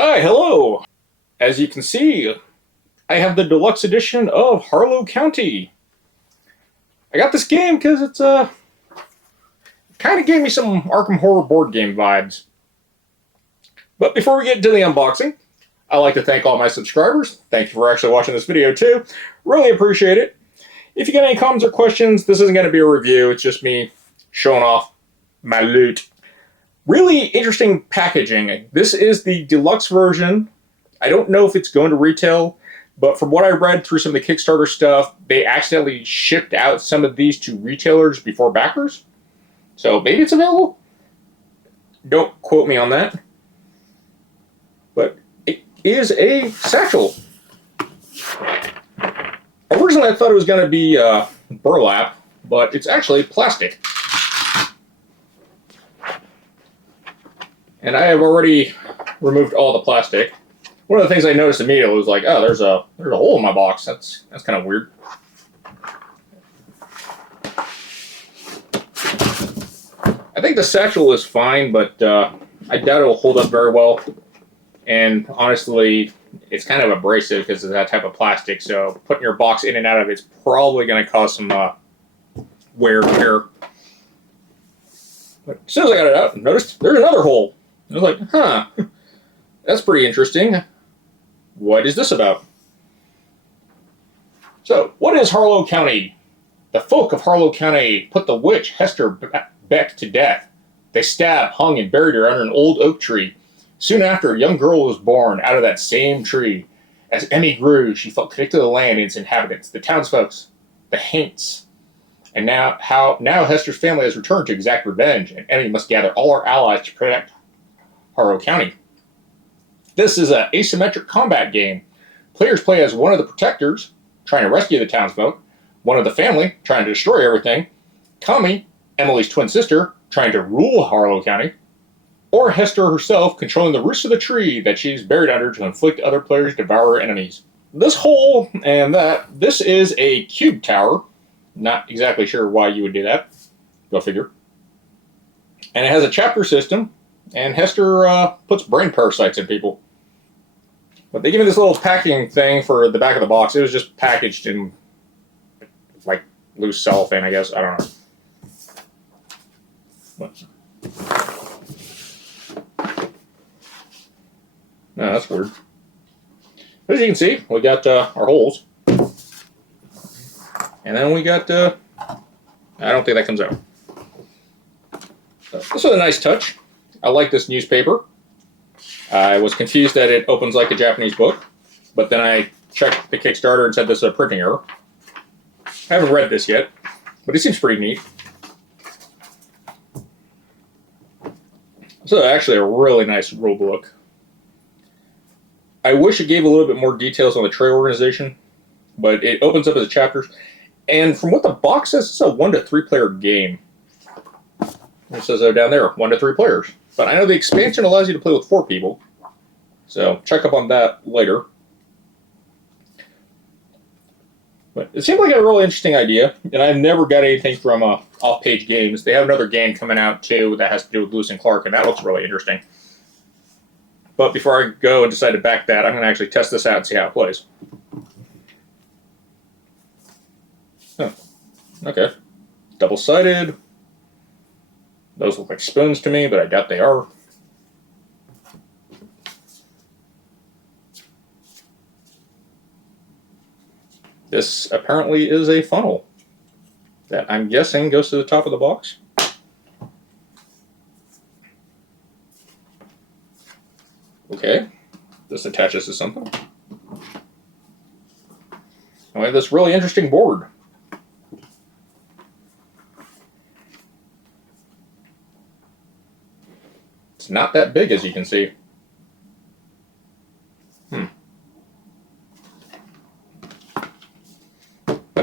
Hi, hello. As you can see, I have the deluxe edition of Harrow County. I got this game because it's kind of gave me some Arkham Horror board game vibes. But before we get into the unboxing, I'd like to thank all my subscribers. Thank you for actually watching this video too. Really appreciate it. If you got any comments or questions, this isn't going to be a review. It's just me showing off my loot. Really interesting packaging. This is the deluxe version. I don't know if it's going to retail, but from what I read through some of the Kickstarter stuff, they accidentally shipped out some of these to retailers before backers. So maybe it's available. Don't quote me on that. But it is a satchel. Originally I thought it was going to be burlap, but it's actually plastic. And I have already removed all the plastic. One of the things I noticed immediately was like, oh, there's a hole in my box. That's kind of weird. I think the satchel is fine, but I doubt it will hold up very well. And honestly, it's kind of abrasive because of that type of plastic. So putting your box in and out of it's probably going to cause some wear and tear. But as soon as I got it out, I noticed there's another hole. I was like, huh, that's pretty interesting. What is this about? So, what is Harrow County? The folk of Harrow County put the witch Hester Beck to death. They stabbed, hung, and buried her under an old oak tree. Soon after, a young girl was born out of that same tree. As Emmy grew, she felt connected to the land and its inhabitants, the townsfolk, the Haints. And now Hester's family has returned to exact revenge, and Emmy must gather all her allies to protect Harrow County. This is an asymmetric combat game. Players play as one of the protectors, trying to rescue the townsfolk, one of the family, trying to destroy everything, Kami, Emily's twin sister, trying to rule Harrow County, or Hester herself controlling the roots of the tree that she's buried under to inflict other players devour her enemies. This hole and this is a cube tower. Not exactly sure why you would do that. Go figure. And it has a chapter system, and Hester puts brain parasites in people. But they give me this little packing thing for the back of the box. It was just packaged in, like, loose cellophane, I guess. I don't know. No, that's weird. But as you can see, we got our holes. And then we got, I don't think that comes out. So this was a nice touch. I like this newspaper. I was confused that it opens like a Japanese book, but then I checked the Kickstarter and said this is a printing error. I haven't read this yet, but it seems pretty neat. So actually a really nice rule book. I wish it gave a little bit more details on the trade organization, but it opens up as chapters. And from what the box says, it's a 1 to 3 player game. It says down there, 1 to 3 players. But I know the expansion allows you to play with 4 people. So check up on that later. But it seemed like a really interesting idea. And I've never got anything from Off-Page Games. They have another game coming out too that has to do with Lewis and Clark, and that looks really interesting. But before I go and decide to back that, I'm going to actually test this out and see how it plays. Oh, okay. Double-sided. Those look like spoons to me, but I doubt they are. This apparently is a funnel that I'm guessing goes to the top of the box. Okay, this attaches to something. We have this really interesting board. It's not that big, as you can see. But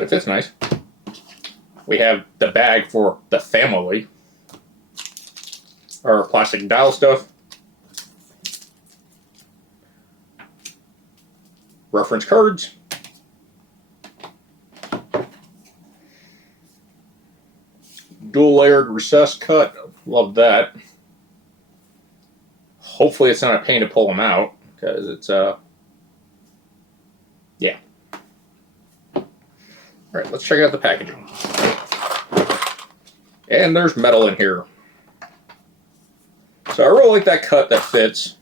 it fits nice. We have the bag for the family. Our plastic dial stuff. Reference cards. Dual layered recessed cut. Love that. Hopefully it's not a pain to pull them out. because it's yeah. All right, let's check out the packaging. And there's metal in here. So I really like that cut that fits.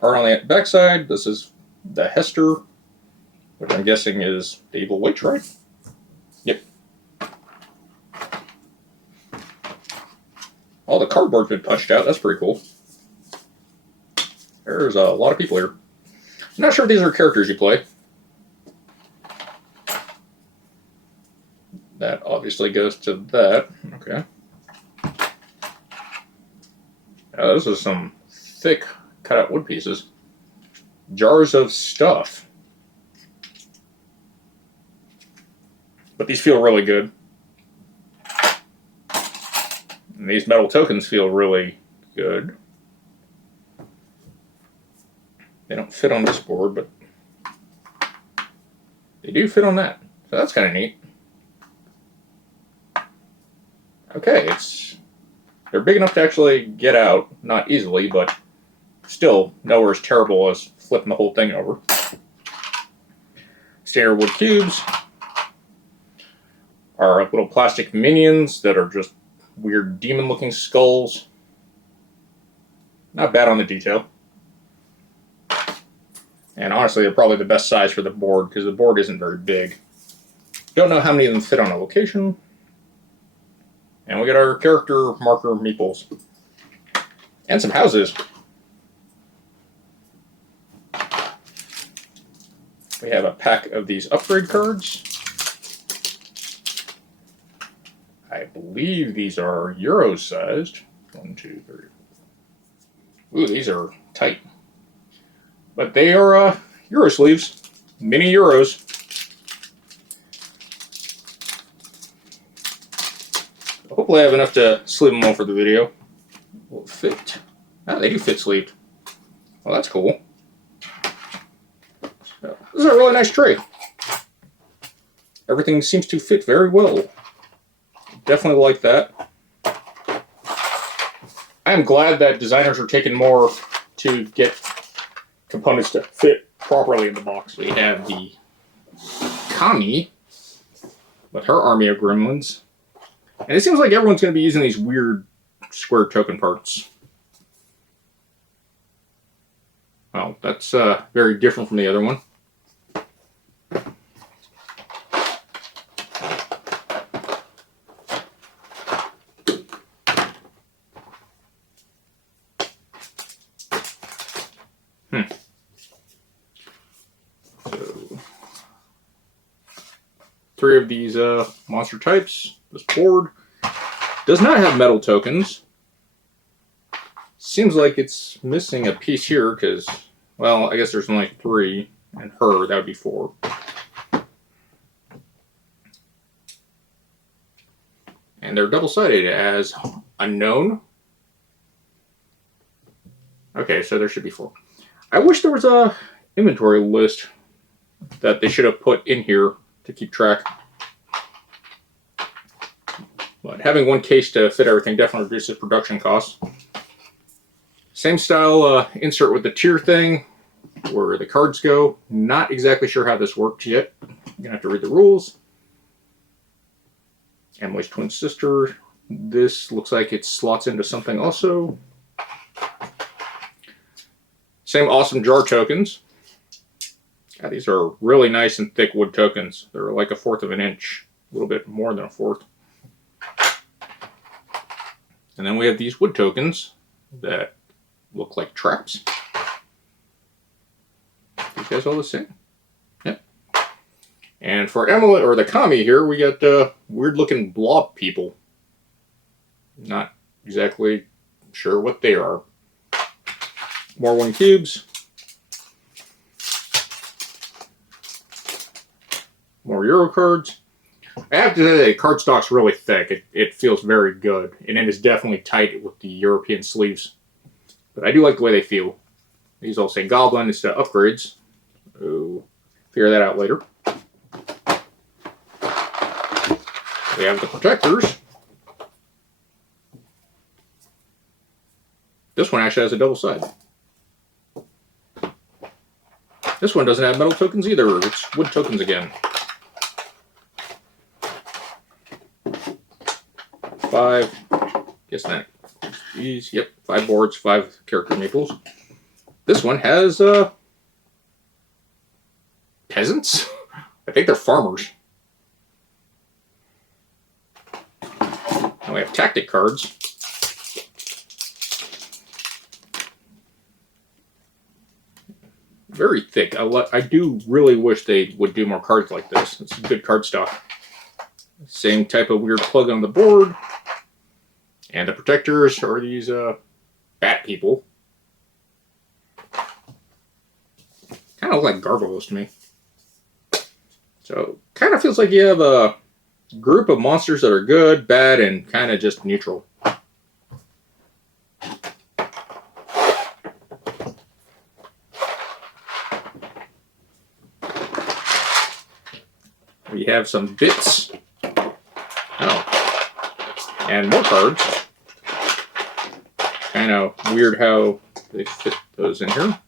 Art on the backside. This is the Hester, which I'm guessing is the Evil Witch, right? Yep. Oh, the cardboard's been punched out. That's pretty cool. There's a lot of people here. I'm not sure if these are characters you play. That obviously goes to that. Okay. Now, this is some thick cut-out wood pieces. Jars of stuff. But these feel really good. And these metal tokens feel really good. They don't fit on this board, but they do fit on that. So that's kind of neat. Okay, they're big enough to actually get out, not easily, but still nowhere as terrible as flipping the whole thing over. Standard wood cubes are little plastic minions that are just weird demon-looking skulls. Not bad on the detail. And honestly, they're probably the best size for the board because the board isn't very big. Don't know how many of them fit on a location. And we got our character marker meeples. And some houses. We have a pack of these upgrade cards. I believe these are Euro sized. 1, 2, 3. Ooh, these are tight. But they are Euro sleeves. Mini Euros. Hopefully I have enough to sleeve them all for the video. Will it fit? Oh, they do fit sleeved. Well, that's cool. So, this is a really nice tray. Everything seems to fit very well. Definitely like that. I am glad that designers are taking more to get components to fit properly in the box. We have the Kami with her army of gremlins. And it seems like everyone's going to be using these weird square token parts. Well, that's very different from the other one. So, 3 of these monster types. This board does not have metal tokens. Seems like it's missing a piece here because, well, I guess there's only 3, and her, that would be 4. And they're double-sided as unknown. Okay, so there should be 4. I wish there was a inventory list that they should have put in here to keep track. But having one case to fit everything definitely reduces production costs. Same style insert with the tier thing, where the cards go. Not exactly sure how this works yet. You're going to have to read the rules. Emily's twin sister. This looks like it slots into something also. Same awesome jar tokens. God, these are really nice and thick wood tokens. They're like 1/4 of an inch. A little bit more than 1/4. And then we have these wood tokens that look like traps. These guys all the same. Yep. And for Emily, or the Kami here, we got weird looking blob people. Not exactly sure what they are. More 1 cubes. More Euro cards. I have to say the cardstock's really thick. It feels very good. And it is definitely tight with the European sleeves. But I do like the way they feel. These all say Goblin instead of upgrades. So, figure that out later. We have the protectors. This one actually has a double side. This one doesn't have metal tokens either. It's wood tokens again. 5. Guess that. These, yep, 5 boards, 5 character maples. This one has peasants. I think they're farmers. And we have tactic cards. Very thick. I do really wish they would do more cards like this. It's good card stock. Same type of weird plug on the board. And the protectors are these bat people. Kind of look like gargoyles to me. So, kind of feels like you have a group of monsters that are good, bad, and kind of just neutral. We have some bits. Oh. And more cards. Kind of weird how they fit those in here.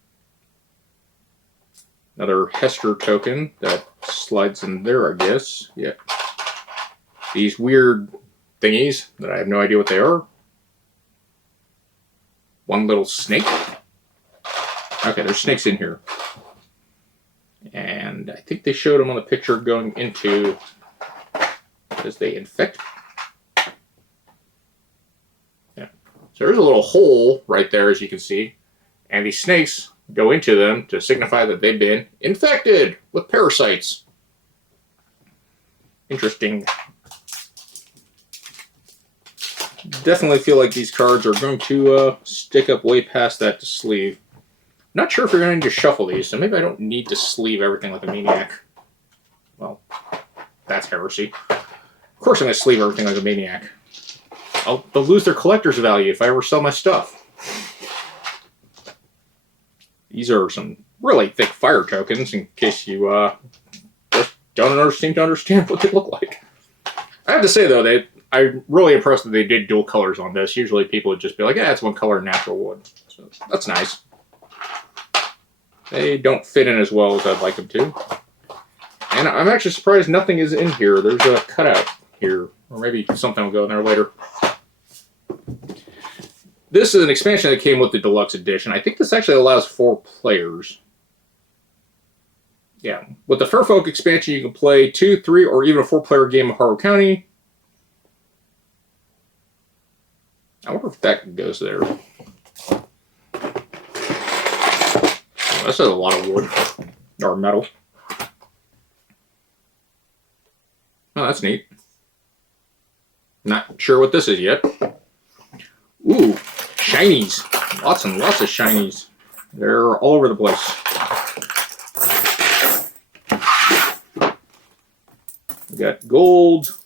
Another Hester token that slides in there, I guess. Yeah. These weird thingies that I have no idea what they are. One little snake. Okay, there's snakes in here. And I think they showed them on the picture going into, as they infect. Yeah. So there's a little hole right there, as you can see. And these snakes go into them to signify that they've been infected with parasites. Interesting. Definitely feel like these cards are going to stick up way past that sleeve. Not sure if you're going to need to shuffle these, so maybe I don't need to sleeve everything like a maniac. Well, that's heresy. Of course I'm going to sleeve everything like a maniac. They'll lose their collector's value if I ever sell my stuff. These are some really thick fire tokens, in case you just don't seem to understand what they look like. I have to say, though, I'm really impressed that they did dual colors on this. Usually people would just be like, yeah, it's one color natural wood. So that's nice. They don't fit in as well as I'd like them to. And I'm actually surprised nothing is in here. There's a cutout here. Or maybe something will go in there later. This is an expansion that came with the deluxe edition. I think this actually allows 4 players. Yeah. With the Furfolk expansion, you can play 2, 3, or even a 4-player game of Harrow County. I wonder if that goes there. This is a lot of wood, or metal. Oh, that's neat. Not sure what this is yet. Ooh, shinies. Lots and lots of shinies. They're all over the place. We got gold,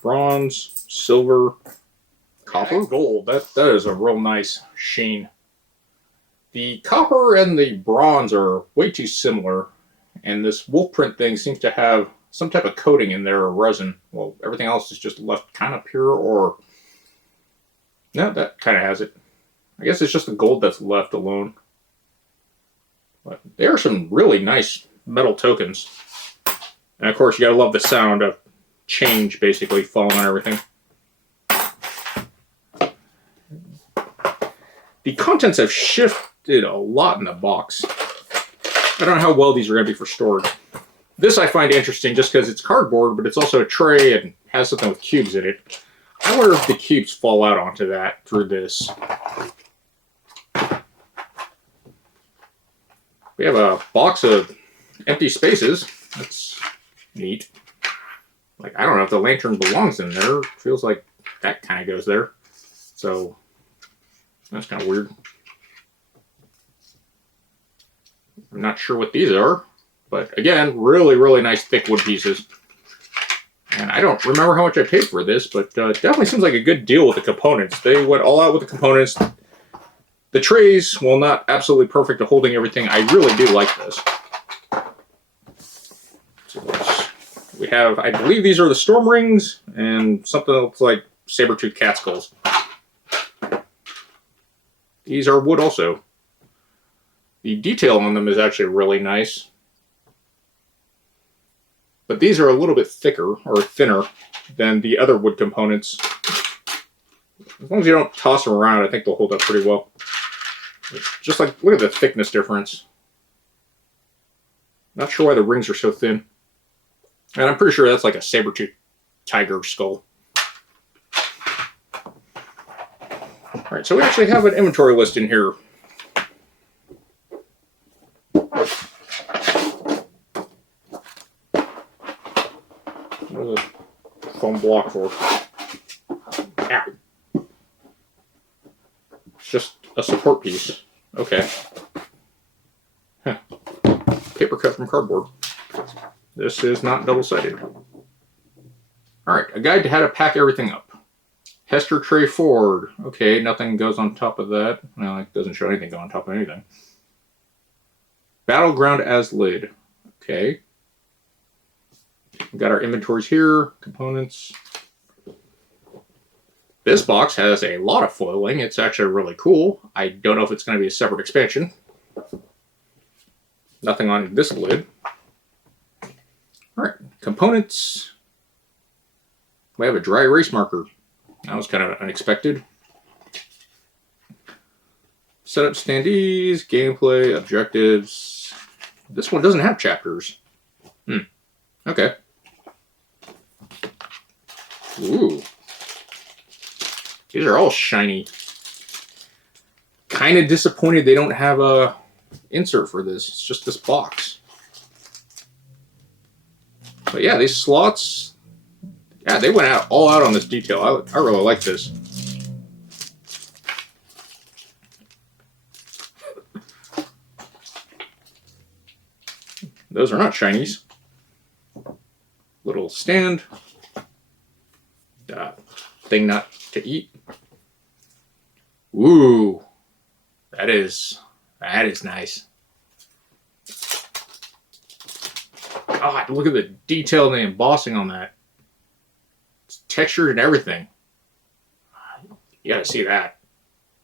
bronze, silver, copper, gold. That is a real nice sheen. The copper and the bronze are way too similar, and this wolf print thing seems to have some type of coating in there or resin. Well, everything else is just left kind of pure, or no, that kind of has it. I guess it's just the gold that's left alone. But they are some really nice metal tokens. And of course, you gotta love the sound of change basically falling on everything. The contents have shifted a lot in the box. I don't know how well these are going to be for storage. This I find interesting just because it's cardboard, but it's also a tray and has something with cubes in it. I wonder if the cubes fall out onto that through this. We have a box of empty spaces. That's neat. Like, I don't know if the lantern belongs in there. It feels like that kind of goes there. So that's kind of weird. I'm not sure what these are, but again, really, really nice thick wood pieces. And I don't remember how much I paid for this, but it definitely seems like a good deal with the components. They went all out with the components. The trays, while not absolutely perfect at holding everything, I really do like this. So we have, I believe these are the storm rings, and something that looks like saber-toothed cat skulls. These are wood also. The detail on them is actually really nice. But these are a little bit thicker, or thinner, than the other wood components. As long as you don't toss them around, I think they'll hold up pretty well. Just like, look at the thickness difference. Not sure why the rings are so thin. And I'm pretty sure that's like a saber-tooth tiger skull. Alright, so we actually have an inventory list in here. What is a foam block for? Ow. It's just a support piece. Okay. Huh. Paper cut from cardboard. This is not double-sided. Alright, a guide to how to pack everything up. Hester tray forward. Okay, nothing goes on top of that. Well, it doesn't show anything going on top of anything. Battleground as lid. Okay. We've got our inventories here, components. This box has a lot of foiling. It's actually really cool. I don't know if it's going to be a separate expansion. Nothing on this lid. Alright, components. We have a dry erase marker. That was kind of unexpected. Setup standees, gameplay, objectives. This one doesn't have chapters. Okay. Ooh. These are all shiny. Kind of disappointed they don't have a insert for this. It's just this box. But yeah, these slots, yeah, they went all out on this detail. I really like this. Those are not shinies. Little stand. Thing not to eat. Ooh, that is nice. God, look at the detail and the embossing on that. It's textured and everything. You gotta see that.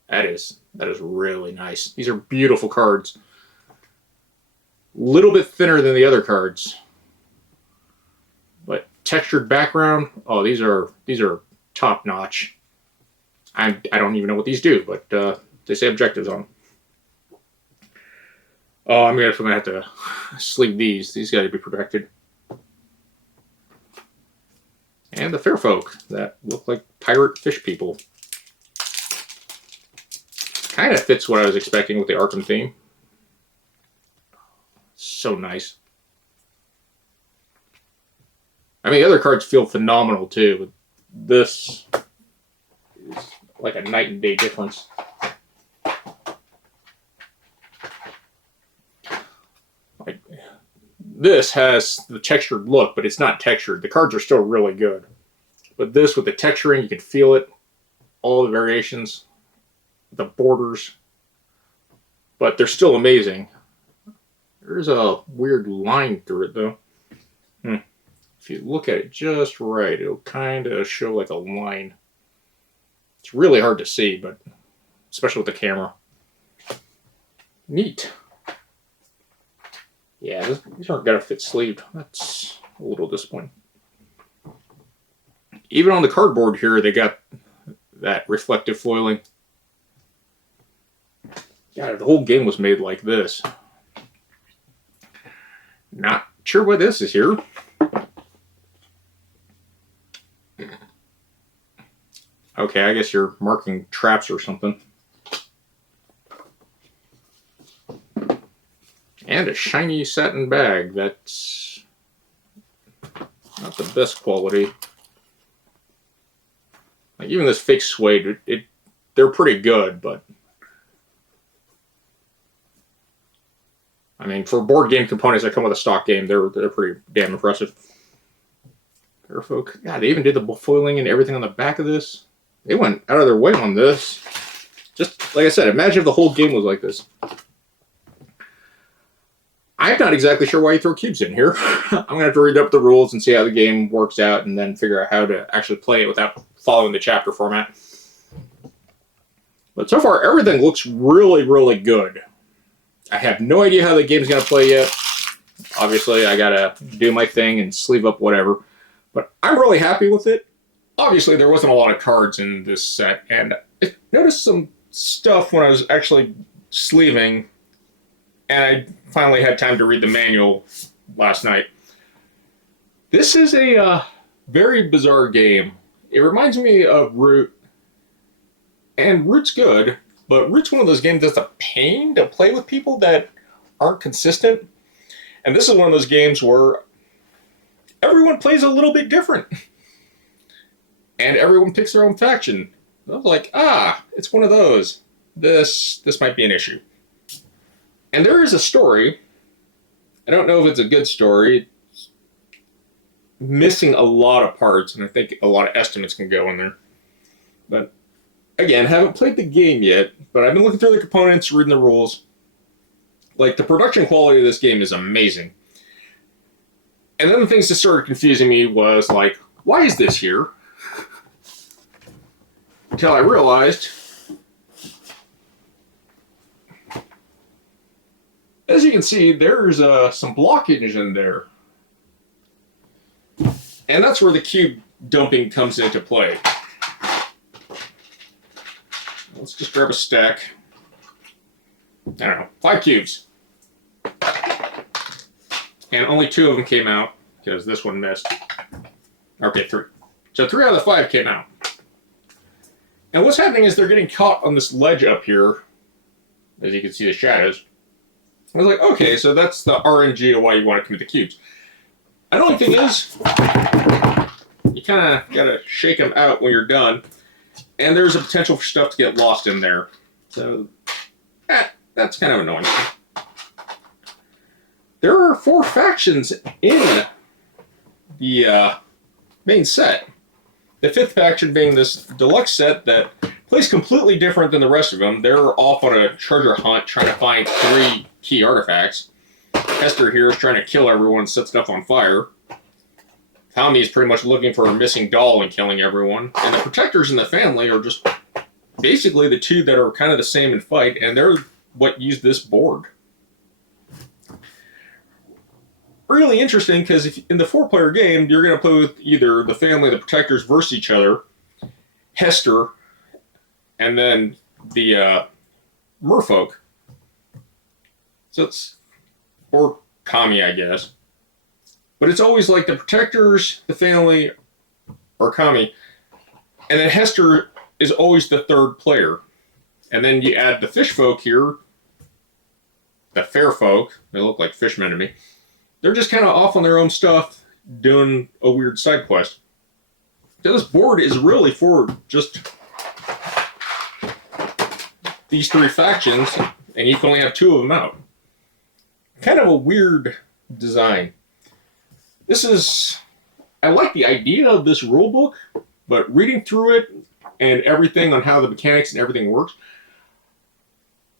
That is really nice. These are beautiful cards. Little bit thinner than the other cards, but textured background. Oh, these are top notch. I don't even know what these do, but they say objectives on them. Oh, I'm gonna have to sleeve these. These got to be protected. And the fair folk that look like pirate fish people. Kind of fits what I was expecting with the Arkham theme. So nice. I mean, the other cards feel phenomenal too, but this is like a night and day difference. Like, this has the textured look, but it's not textured. The cards are still really good. But this, with the texturing, you can feel it. All the variations, the borders. But they're still amazing. There's a weird line through it, though. If you look at it just right, it'll kind of show like a line. It's really hard to see, but especially with the camera. Neat. Yeah, these aren't going to fit sleeved. That's a little disappointing. Even on the cardboard here, they got that reflective foiling. Yeah, the whole game was made like this. Not sure why this is here. Okay, I guess you're marking traps or something. And a shiny satin bag. That's not the best quality. Like, even this fake suede, they're pretty good, but I mean, for board game components that come with a stock game, they're pretty damn impressive. Fair folk. God, they even did the foiling and everything on the back of this. They went out of their way on this. Just like I said, imagine if the whole game was like this. I'm not exactly sure why you throw cubes in here. I'm going to have to read up the rules and see how the game works out and then figure out how to actually play it without following the chapter format. But so far, everything looks really, really good. I have no idea how the game's going to play yet. Obviously, I got to do my thing and sleeve up whatever. But I'm really happy with it. Obviously, there wasn't a lot of cards in this set, and I noticed some stuff when I was actually sleeving, and I finally had time to read the manual last night. This is a very bizarre game. It reminds me of Root, and Root's good, but Root's one of those games that's a pain to play with people that aren't consistent. And this is one of those games where everyone plays a little bit different. And everyone picks their own faction. I was like, it's one of those. This might be an issue. And there is a story. I don't know if it's a good story. It's missing a lot of parts, and I think a lot of estimates can go in there. But again, haven't played the game yet, but I've been looking through the components, reading the rules. Like, the production quality of this game is amazing. And then the things that started confusing me was, like, why is this here? Until I realized, as you can see, there's some blockage in there. And that's where the cube dumping comes into play. Let's just grab a stack. I don't know, 5 cubes. And only 2 of them came out, because this one missed. Okay, 3. So 3 out of the 5 came out. And what's happening is they're getting caught on this ledge up here. As you can see the shadows. I was like, okay, so that's the RNG of why you want to commit the cubes. And the only thing is, you kind of got to shake them out when you're done. And there's a potential for stuff to get lost in there. So, that's kind of annoying. There are 4 factions in the main set. The 5th faction being this deluxe set that plays completely different than the rest of them. They're off on a treasure hunt trying to find 3 key artifacts. Hester here is trying to kill everyone and set stuff on fire. Tommy is pretty much looking for a missing doll and killing everyone. And the protectors in the family are just basically the 2 that are kind of the same in fight, and they're what use this board. Really interesting, because in the 4-player game, you're going to play with either the family and the protectors versus each other, Hester, and then the merfolk. So it's, or Kami, I guess. But it's always like the protectors, the family, or Kami, and then Hester is always the 3rd player. And then you add the fish folk here, the fair folk, they look like fishmen to me. They're just kind of off on their own stuff, doing a weird side quest. So this board is really for just these 3 factions, and you can only have 2 of them out. Kind of a weird design. This is, I like the idea of this rulebook, but reading through it and everything on how the mechanics and everything works,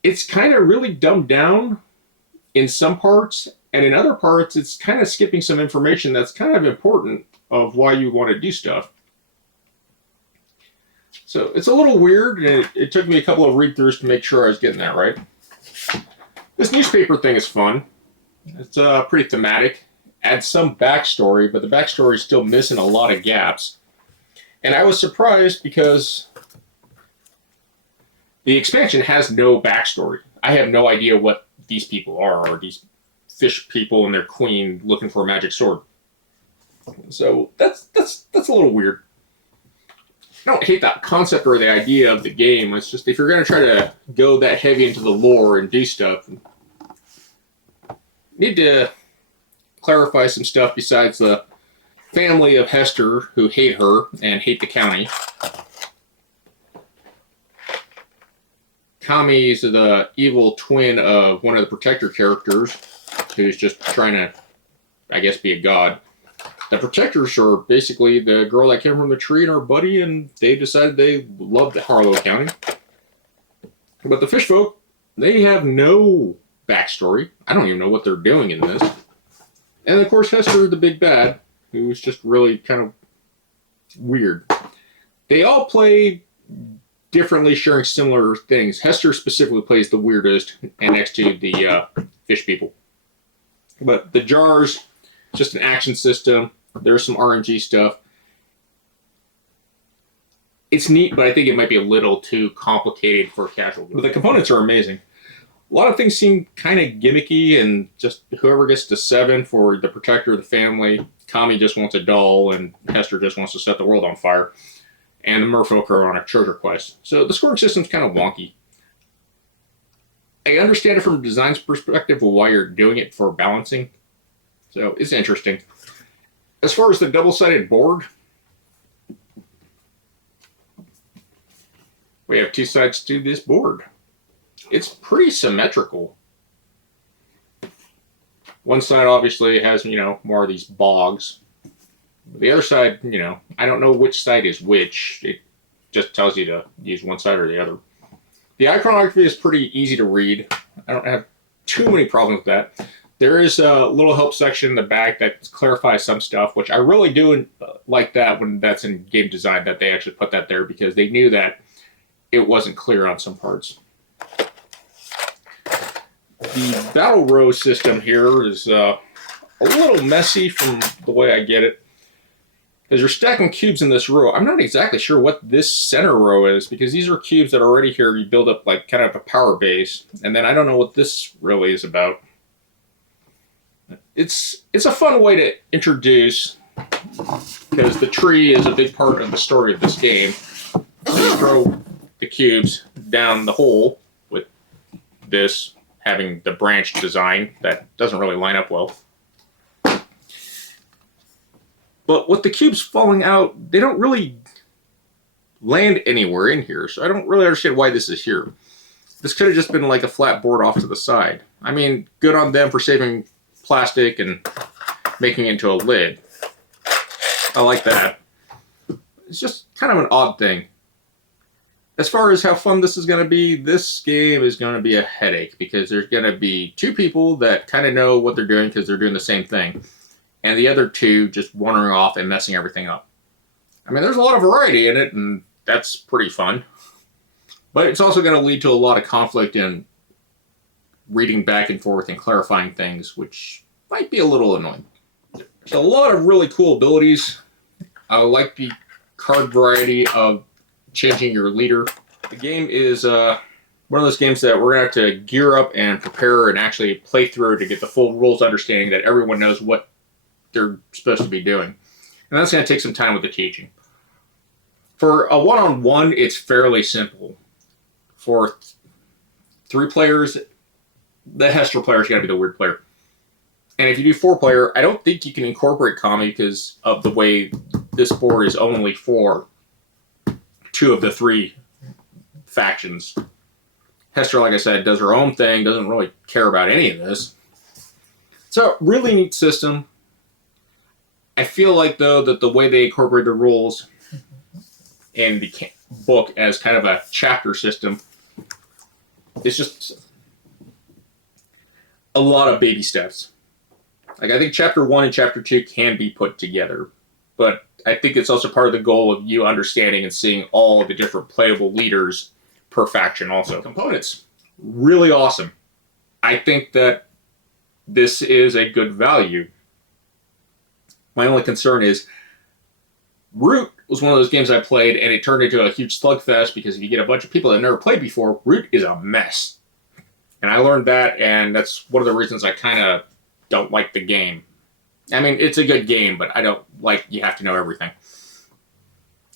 it's kind of really dumbed down in some parts, and in other parts, it's kind of skipping some information that's kind of important of why you want to do stuff. So it's a little weird, and it took me a couple of read-throughs to make sure I was getting that right. This newspaper thing is fun. It's pretty thematic. Adds some backstory, but the backstory is still missing a lot of gaps. And I was surprised because the expansion has no backstory. I have no idea what these people are, or these fish people and their queen looking for a magic sword. So that's a little weird. I don't hate that concept or the idea of the game. It's just if you're going to try to go that heavy into the lore and do stuff, you need to clarify some stuff besides the family of Hester who hate her and hate the county. Kami is the evil twin of one of the protector characters who's just trying to, I guess, be a god. The protectors are basically the girl that came from the tree and her buddy, and they decided they loved Harrow County. But the fish folk, they have no backstory. I don't even know what they're doing in this. And of course, Hester, the big bad, who's just really kind of weird. They all play differently, sharing similar things. Hester specifically plays the weirdest, and next to the fish people. But the jars, just an action system. There's some RNG stuff. It's neat, but I think it might be a little too complicated for casual. But the components are amazing. A lot of things seem kind of gimmicky, and just whoever gets to 7 for the protector of the family. Kami just wants a doll, and Hester just wants to set the world on fire. And the merfolk are on a treasure quest. So the scoring system's kind of wonky. I understand it from a design's perspective of why you're doing it for balancing. So it's interesting. As far as the double-sided board, we have 2 sides to this board. It's pretty symmetrical. One side obviously has, more of these bogs. The other side, I don't know which side is which. It just tells you to use one side or the other. The iconography is pretty easy to read. I don't have too many problems with that. There is a little help section in the back that clarifies some stuff, which I really do like that when that's in game design, that they actually put that there because they knew that it wasn't clear on some parts. The battle row system here is a little messy from the way I get it. As you're stacking cubes in this row, I'm not exactly sure what this center row is because these are cubes that are already here. You build up like kind of a power base, and then I don't know what this really is about. It's a fun way to introduce, because the tree is a big part of the story of this game. You throw the cubes down the hole with this having the branch design that doesn't really line up well. But with the cubes falling out, they don't really land anywhere in here, so I don't really understand why this is here. This could have just been like a flat board off to the side. I mean, good on them for saving plastic and making it into a lid. I like that. It's just kind of an odd thing. As far as how fun this is going to be, this game is going to be a headache because there's going to be 2 people that kind of know what they're doing because they're doing the same thing, and the other 2 just wandering off and messing everything up. I mean, there's a lot of variety in it, and that's pretty fun. But it's also going to lead to a lot of conflict and reading back and forth and clarifying things, which might be a little annoying. There's a lot of really cool abilities. I like the card variety of changing your leader. The game is one of those games that we're going to have to gear up and prepare and actually play through to get the full rules understanding that everyone knows what they're supposed to be doing. And that's going to take some time with the teaching. For a one-on-one, it's fairly simple. For 3 players, the Hester player is going to be the weird player. And if you do 4-player, I don't think you can incorporate Kami because of the way this board is only for 2 of the 3 factions. Hester, like I said, does her own thing, doesn't really care about any of this. It's a really neat system. I feel like, though, that the way they incorporate the rules in the book as kind of a chapter system is just a lot of baby steps. Like, I think Chapter 1 and Chapter 2 can be put together, but I think it's also part of the goal of you understanding and seeing all the different playable leaders per faction also. Components, really awesome. I think that this is a good value. My only concern is Root was one of those games I played and it turned into a huge slugfest because if you get a bunch of people that never played before, Root is a mess. And I learned that, and that's one of the reasons I kind of don't like the game. I mean, it's a good game, but I don't like you have to know everything.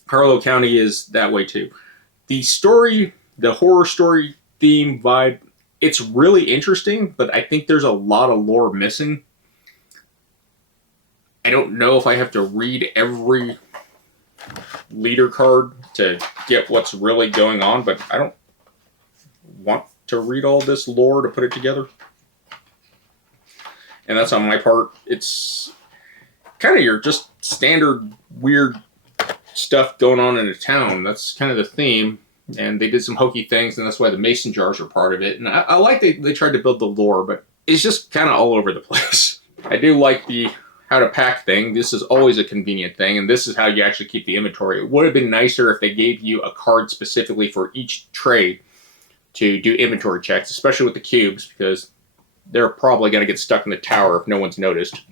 Harrow County is that way too. The story, the horror story theme vibe, it's really interesting, but I think there's a lot of lore missing. I don't know if I have to read every leader card to get what's really going on, but I don't want to read all this lore to put it together. And that's on my part. It's kind of your just standard weird stuff going on in a town. That's kind of the theme. And they did some hokey things, and that's why the mason jars are part of it. And I like they tried to build the lore, but it's just kind of all over the place. I do like the how to pack thing. This is always a convenient thing, and this is how you actually keep the inventory. It would have been nicer if they gave you a card specifically for each tray to do inventory checks, especially with the cubes, because they're probably going to get stuck in the tower if no one's noticed.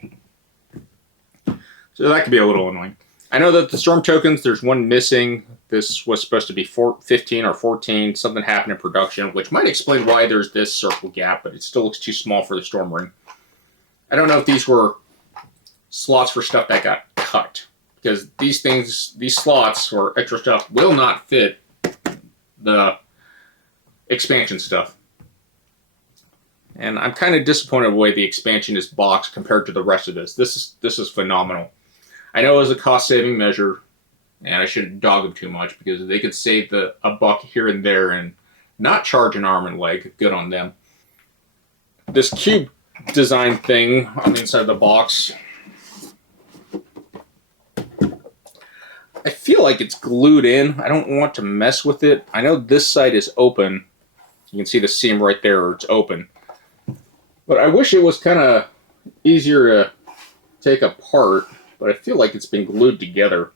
So that could be a little annoying. I know that the storm tokens, there's one missing. This was supposed to be 15 or 14. Something happened in production, which might explain why there's this circle gap, but it still looks too small for the storm ring. I don't know if these were slots for stuff that got cut, because these slots or extra stuff will not fit the expansion stuff. And I'm kind of disappointed with the way the expansion is boxed compared to the rest of this. This is phenomenal. I know it was a cost-saving measure, and I shouldn't dog them too much because they could save a buck here and there and not charge an arm and leg. Good on them. This cube design thing on the inside of the box, I feel like it's glued in. I don't want to mess with it. I know this side is open. You can see the seam right there where it's open. But I wish it was kind of easier to take apart, but I feel like it's been glued together.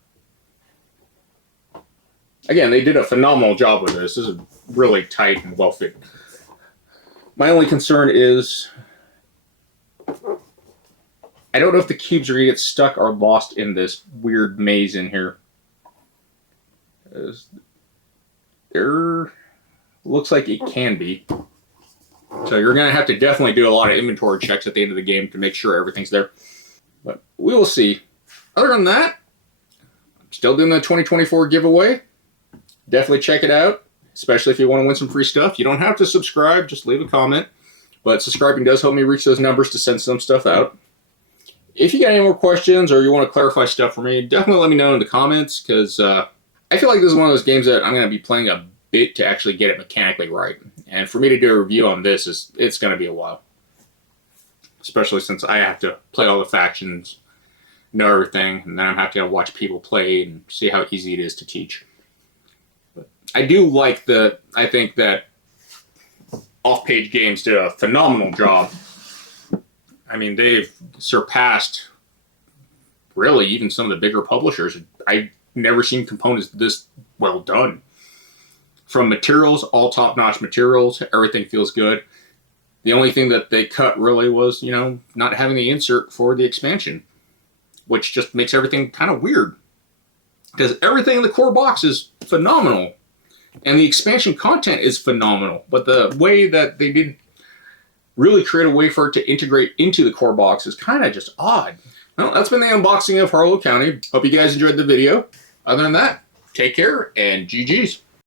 Again, they did a phenomenal job with this. This is really tight and well fit. My only concern is I don't know if the cubes are going to get stuck or lost in this weird maze in here. There looks like it can be. So you're going to have to definitely do a lot of inventory checks at the end of the game to make sure everything's there. But we will see. Other than that, I'm still doing the 2024 giveaway. Definitely check it out, especially if you want to win some free stuff. You don't have to subscribe, just leave a comment. But subscribing does help me reach those numbers to send some stuff out. If you got any more questions or you want to clarify stuff for me, definitely let me know in the comments, because I feel like this is one of those games that I'm going to be playing a bit to actually get it mechanically right. And for me to do a review on this, it's going to be a while. Especially since I have to play all the factions, know everything, and then I have to watch people play and see how easy it is to teach. But I do like I think that Off-Page Games did a phenomenal job. I mean, they've surpassed really even some of the bigger publishers. I've never seen components this well done. From materials, all top-notch materials, everything feels good. The only thing that they cut really was, not having the insert for the expansion, which just makes everything kind of weird. Because everything in the core box is phenomenal, and the expansion content is phenomenal, but the way that they did really create a way for it to integrate into the core box is kind of just odd. Well, that's been the unboxing of Harrow County. Hope you guys enjoyed the video. Other than that, take care and GG's.